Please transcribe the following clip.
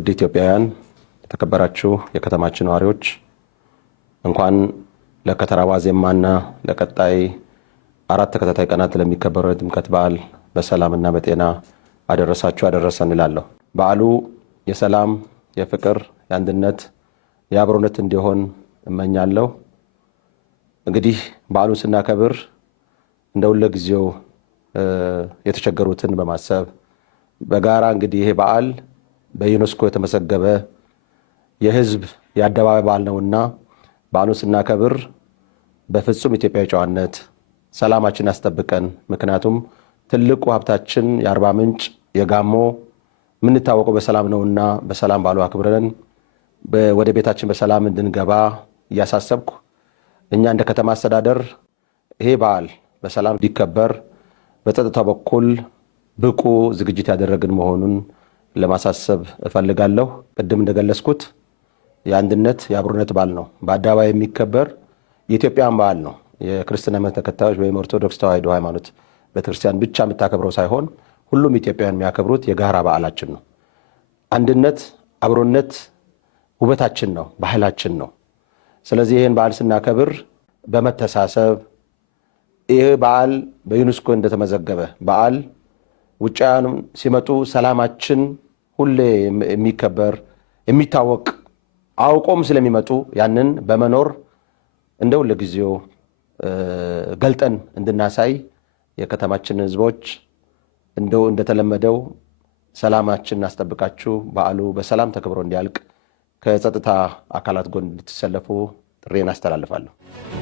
ውድ ኢትዮጵያውያን ተከበራችሁ የከተማችን ነዋሪዎች እንኳን ለከተራ ዋዜማና ለቀጣይ 4 ተከታታይ ቀናት ለሚከበረው የጥምቀት በዓል በሰላምና በጤና አደረሳችሁ አደረሰን እላለሁ። በዓሉ የሰላም፣ የፍቅር፣ የአንድነት፣ የአብሮነት እንዲሆን እመኛለሁ። እንግዲህ በዓሉን ስናከብር እንደሁለጊዜው የተቸገሩትን በማሰብ በጋራ እንግዲህ ይሄ በዓል በዩኔስኮ የተመሰገበ የሕዝብ የአደባባይ በዓል ነውና በዓሉን ስናከብር በፍጹም ኢትዮጵያዊ ጨዋነት ሰላማችን አስጠብቀን፣ ምክንያቱም ትልቁ ሀብታችን የአርባ ምንጭ የጋሞ የምንታወቀው በሰላም ነውና በሰላም በዓሉ አክብረን ወደ ቤታችን በሰላም እንድንገባ እያሳሰብኩ እኛ እንደ ከተማ አስተዳደር ይሄ በዓል በሰላም እንዲከበር በጸጥታው በኩል ብቁ ዝግጅት ያደረግን መሆኑን ለማሳሰብ እፈልጋለሁ። ቅድም እንደገለጽኩት የአንድነት የአብሮነት በዓል ነው። በአደባባይ የሚከበር የኢትዮጵያን በዓል ነው። የክርስትና እምነት ተከታዮች ወይም ኦርቶዶክስ ተዋሕዶ ሃይማኖት ቤተክርስቲያን ብቻ የምታከብረው ሳይሆን ሁሉም ኢትዮጵያውያን የሚያከብሩት የጋራ በዓላችን ነው። አንድነት፣ አብሮነት ውበታችን ነው፣ ባህላችን ነው። ስለዚህ ይህን በዓል ስናከብር በመተሳሰብ ይህ በዓል በዩኔስኮ እንደተመዘገበ በዓል ውጫውያን ሲመጡ ሰላማችን ሁሌ የሚከበር የሚታወቅ አውቆም ስለሚመጡ ያንን በመኖር እንደ ሁልጊዜው ገልጠን እንድናሳይ የከተማችን ሕዝቦች እንደተለመደው ሰላማችን አስጠብቃችሁ በዓሉ በሰላም ተከብሮ እንዲያልቅ ከጸጥታ አካላት ጎን እንድትሰለፉ ጥሬን አስተላልፋለሁ።